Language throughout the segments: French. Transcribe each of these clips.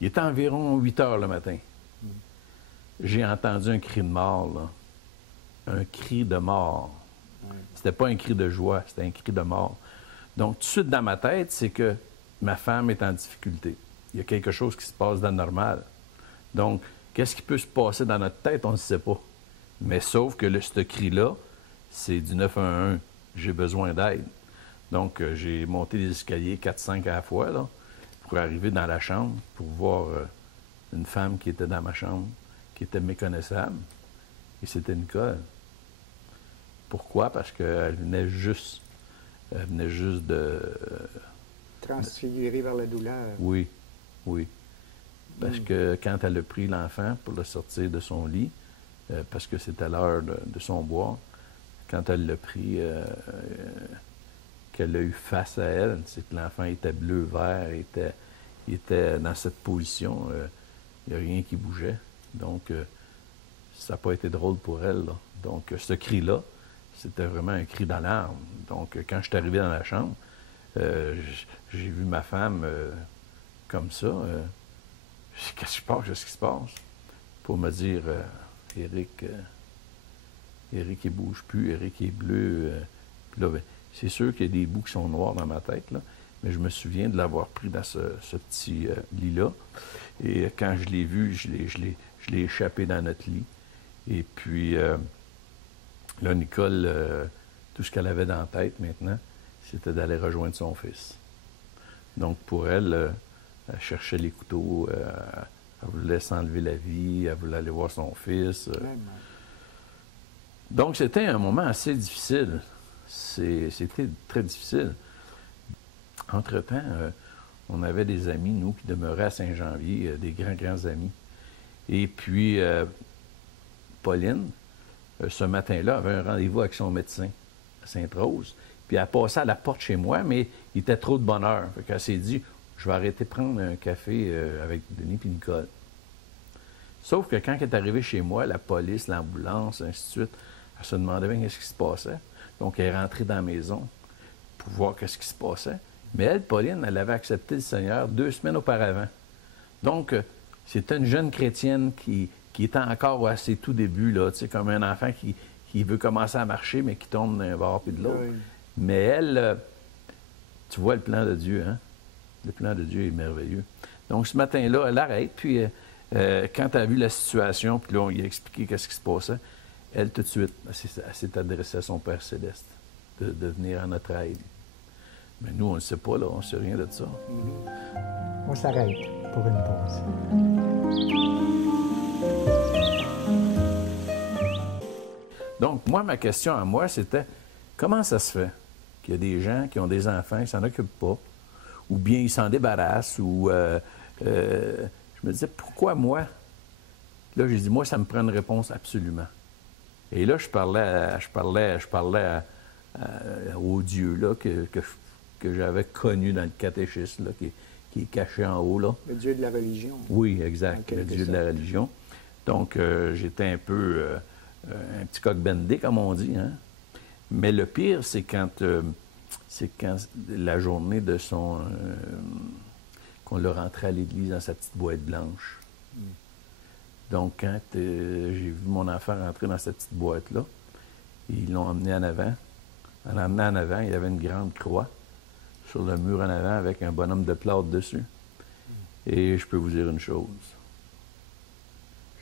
Il était environ 8 heures le matin. J'ai entendu un cri de mort, là. Un cri de mort. C'était pas un cri de joie, c'était un cri de mort. Donc, tout de suite dans ma tête, c'est que ma femme est en difficulté. Il y a quelque chose qui se passe d'anormal. Donc, qu'est-ce qui peut se passer dans notre tête, on ne sait pas. Mais sauf que ce cri-là, c'est du 911. J'ai besoin d'aide. Donc, j'ai monté les escaliers 4-5 à la fois, là, pour arriver dans la chambre, pour voir une femme qui était dans ma chambre, qui était méconnaissable. Et c'était Nicole. Pourquoi? Parce qu'elle venait juste de... Transfigurée vers la douleur. Oui, oui. Parce que quand elle a pris l'enfant pour le sortir de son lit, parce que c'était l'heure de son boire, quand elle l'a pris, qu'elle a eu face à elle, c'est que l'enfant était bleu-vert, il était dans cette position, il n'y a rien qui bougeait. Donc, ça n'a pas été drôle pour elle, là. Donc, ce cri-là, c'était vraiment un cri d'alarme. Donc, quand je suis arrivé dans la chambre, j'ai vu ma femme comme ça. Qu'est-ce qui se passe? Pour me dire, Éric, il bouge plus, Éric est bleu. Puis là, ben, c'est sûr qu'il y a des bouts qui sont noirs dans ma tête, là, mais je me souviens de l'avoir pris dans ce petit lit-là. Et quand je l'ai vu, je l'ai échappé dans notre lit. Et puis, là, Nicole, tout ce qu'elle avait dans la tête maintenant, c'était d'aller rejoindre son fils. Donc, pour elle, elle cherchait les couteaux, elle voulait s'enlever la vie, elle voulait aller voir son fils. Donc, c'était un moment assez difficile. C'était très difficile. Entre-temps, on avait des amis, nous, qui demeuraient à Saint-Janvier, des grands amis. Et puis, Pauline, ce matin-là, avait un rendez-vous avec son médecin à Sainte-Rose. Puis elle passait à la porte chez moi, mais il était trop de bonne heure. Fait qu'elle s'est dit, je vais arrêter de prendre un café avec Denis et Nicole. Sauf que quand elle est arrivée chez moi, la police, l'ambulance, ainsi de suite, elle se demandait bien qu'est-ce qui se passait. Donc, elle est rentrée dans la maison pour voir qu'est-ce qui se passait. Mais elle, Pauline, elle avait accepté le Seigneur 2 semaines auparavant. Donc, c'était une jeune chrétienne qui était encore à ses tout débuts, là, tu sais, comme un enfant qui veut commencer à marcher, mais qui tombe d'un bord puis de l'autre. Oui. Mais elle, tu vois le plan de Dieu, hein? Le plan de Dieu est merveilleux. Donc, ce matin-là, elle arrête, puis quand elle a vu la situation, puis là, on lui a expliqué qu'est-ce qui se passait, elle, tout de suite, elle s'est adressée à son Père Céleste de venir à notre aide. Mais nous, on ne sait pas, là, on ne sait rien de ça. On s'arrête pour une pause. Donc, moi, ma question à moi, c'était, comment ça se fait qu'il y a des gens qui ont des enfants, ils ne s'en occupent pas, ou bien ils s'en débarrassent, ou... je me disais, pourquoi moi? Là, j'ai dit, moi, ça me prend une réponse absolument. Et là, je parlais au Dieu là, que j'avais connu dans le catéchisme, là, qui est caché en haut. Là. Le Dieu de la religion. Oui, exact, le Dieu de la religion. Donc, j'étais un peu un petit coq-bendé, comme on dit. Hein? Mais le pire, c'est quand la journée de son... qu'on l'a rentré à l'église dans sa petite boîte blanche. Donc, quand j'ai vu mon enfant rentrer dans cette petite boîte-là, ils l'ont emmené en avant. En l'emmenant en avant, il y avait une grande croix sur le mur en avant avec un bonhomme de plâtre dessus. Et je peux vous dire une chose.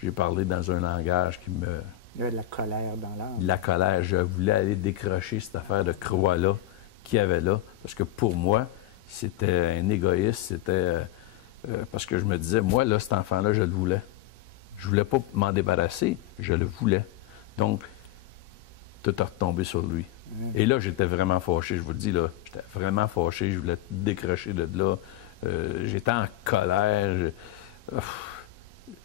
J'ai parlé dans un langage qui me... Il y a de la colère dans l'âme. La colère. Je voulais aller décrocher cette affaire de croix-là qu'il y avait là. Parce que pour moi, c'était un égoïste. C'était... parce que je me disais, moi, là, cet enfant-là, je le voulais. Je voulais pas m'en débarrasser, je le voulais. Donc, tout a retombé sur lui. Et là, j'étais vraiment fâché, je vous le dis, là, j'étais vraiment fâché, je voulais décrocher de là. J'étais en colère.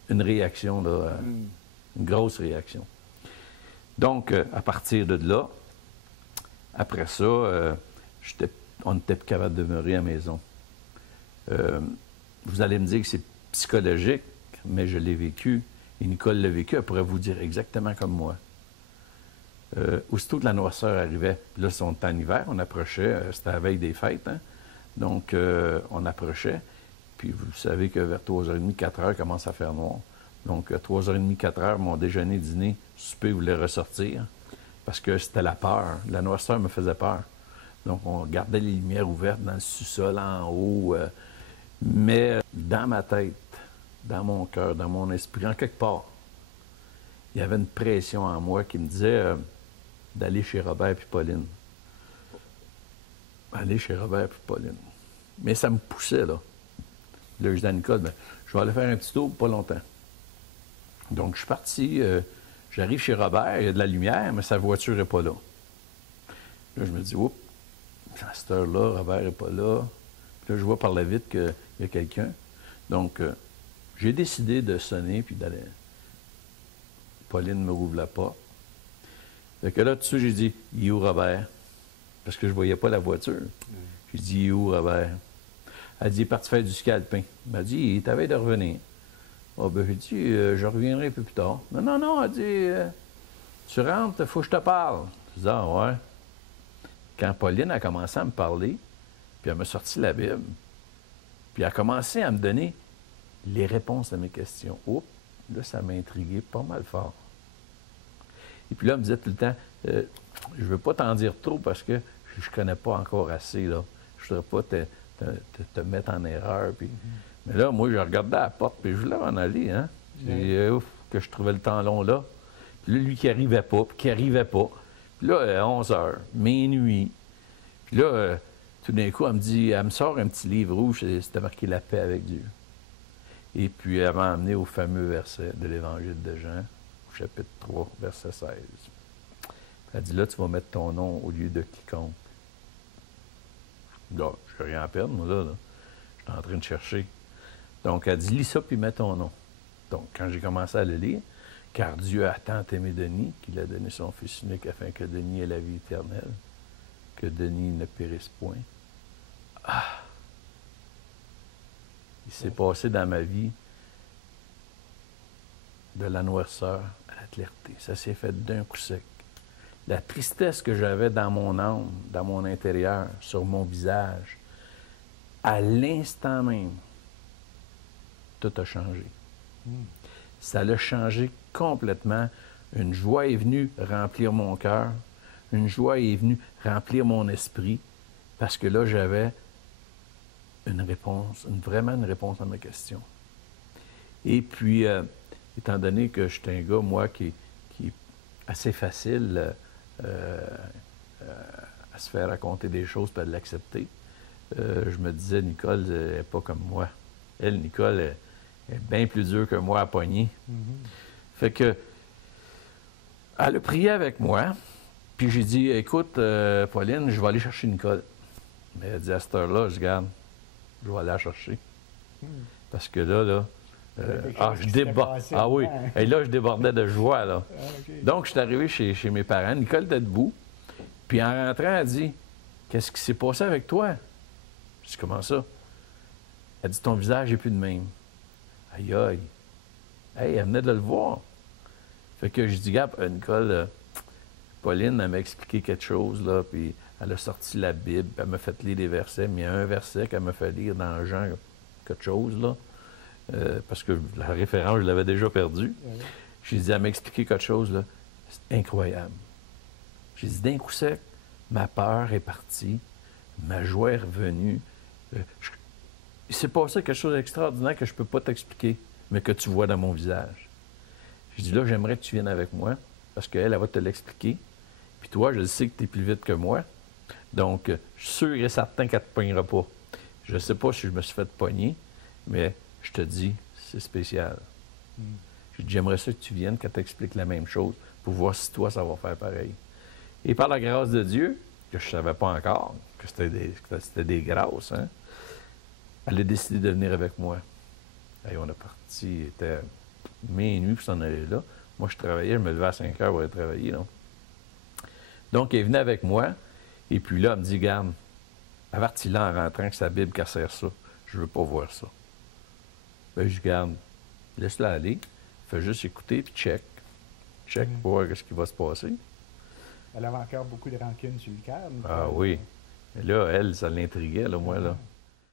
Une réaction, là, une grosse réaction. Donc, à partir de là, après ça, on n'était plus capable de demeurer à la maison. Vous allez me dire que c'est psychologique, mais je l'ai vécu, et Nicole l'a vécu, elle pourrait vous dire exactement comme moi. Aussitôt que la noirceur arrivait, là, on était en hiver, on approchait, c'était la veille des fêtes, hein? Donc on approchait, Puis vous savez que vers 3h30, 4h, commence à faire noir. Donc, 3h30, 4h, mon déjeuner, dîner, souper voulait ressortir parce que c'était la peur. La noirceur me faisait peur. Donc, on gardait les lumières ouvertes dans le sous-sol, en haut. Mais dans ma tête, dans mon cœur, dans mon esprit, en quelque part, il y avait une pression en moi qui me disait d'aller chez Robert et Pauline. Aller chez Robert et Pauline. Mais ça me poussait, là. Là, je dis à Nicole, ben, je vais aller faire un petit tour, pas longtemps. Donc, je suis parti, j'arrive chez Robert, il y a de la lumière, mais sa voiture n'est pas là. Là, je me dis, oups, à cette heure-là, Robert n'est pas là. Puis là, je vois par la vitre qu'il y a quelqu'un. Donc, j'ai décidé de sonner, puis d'aller. Pauline me rouvre la porte. Fait que là, tout de suite, j'ai dit, il est où Robert? Parce que je ne voyais pas la voiture. J'ai dit, il est où Robert? Elle dit, il est parti faire du ski alpin. Elle m'a dit, il t'avait de revenir. Ah, ben, j'ai dit, je reviendrai un peu plus tard. Non, non, non, elle dit, tu rentres, il faut que je te parle. Je dis, ah, ouais. Quand Pauline a commencé à me parler, puis elle m'a sorti la Bible, puis elle a commencé à me donner les réponses à mes questions. Oups, là, ça m'a intrigué pas mal fort. Et puis là, elle me disait tout le temps, je ne veux pas t'en dire trop parce que je ne connais pas encore assez, là. Je ne voudrais pas te mettre en erreur. Puis... Mais là, moi, je regardais à la porte, puis je voulais m'en aller, hein. Et ouf, que je trouvais le temps long là. Puis là, lui qui n'arrivait pas, puis qui n'arrivait pas. Puis là, 11 h, minuit. Puis là, tout d'un coup, elle me dit, elle me sort un petit livre rouge, c'était marqué La paix avec Dieu. Et puis, elle m'a emmené au fameux verset de l'Évangile de Jean, au chapitre 3, verset 16. Elle dit, là, tu vas mettre ton nom au lieu de quiconque. Là, je n'ai rien à perdre, moi, là. Je suis en train de chercher. Donc, elle dit, lis ça, puis mets ton nom. Donc, quand j'ai commencé à le lire, car Dieu a tant aimé Denis qu'il a donné son Fils unique afin que Denis ait la vie éternelle, que Denis ne périsse point. Ah! Il s'est passé dans ma vie de la noirceur à la clarté. Ça s'est fait d'un coup sec. La tristesse que j'avais dans mon âme, dans mon intérieur, sur mon visage, à l'instant même, tout a changé. Ça l'a changé complètement. Une joie est venue remplir mon cœur. Une joie est venue remplir mon esprit. Parce que là, j'avais une réponse, vraiment une réponse à ma question. Et puis, étant donné que je suis un gars, moi, qui est assez facile à se faire raconter des choses et à l'accepter, je me disais, Nicole, elle n'est pas comme moi. Elle, Nicole, est bien plus dure que moi à pogner. Fait que, elle a prié avec moi, puis j'ai dit, écoute, Pauline, je vais aller chercher Nicole. Mais elle dit, à cette heure-là, je garde, je vais aller la chercher. Parce que là, je déborde. Ah oui, et là, je débordais de joie, là. Okay. Donc, je suis arrivé chez mes parents. Nicole était debout. Puis en rentrant, elle dit, qu'est-ce qui s'est passé avec toi? Je dis, comment ça? Elle dit, ton visage n'est plus de même. Aïe, aïe. Hey, elle venait de le voir. Fait que je dis, gars, Nicole, Pauline, elle m'a expliqué quelque chose, là, puis elle a sorti la Bible, puis elle m'a fait lire des versets, mais il y a un verset qu'elle m'a fait lire dans Jean, quelque chose, là, parce que la référence, je l'avais déjà perdue. J'ai dit, elle m'a expliqué quelque chose, là, c'est incroyable. J'ai dit, d'un coup sec, ma peur est partie, ma joie est revenue. Il s'est passé quelque chose d'extraordinaire que je ne peux pas t'expliquer, mais que tu vois dans mon visage. J'ai dit, là, j'aimerais que tu viennes avec moi, parce qu'elle, elle va te l'expliquer. Puis toi, je sais que tu es plus vite que moi. Donc, je suis sûr et certain qu'elle ne te pognera pas. Je ne sais pas si je me suis fait pogner, mais je te dis, c'est spécial. J'ai dit, j'aimerais ça que tu viennes, qu'elle t'explique la même chose, pour voir si toi, ça va faire pareil. Et par la grâce de Dieu, que je ne savais pas encore, que c'était des grâces, hein, elle a décidé de venir avec moi. Et on est parti, il était minuit, puis s'en allait là. Moi, je travaillais, je me levais à 5 heures pour aller travailler, là. Donc, elle est venue avec moi, et puis là, elle me dit, garde, avertis-la en rentrant que sa Bible qu'elle sert ça. Je ne veux pas voir ça. Ben, je garde, laisse-la aller, fais juste écouter, puis check pour voir ce qui va se passer. Elle avait encore beaucoup de rancune sur le cœur. Ah oui. Et là, elle, ça l'intriguait, là, moi, là.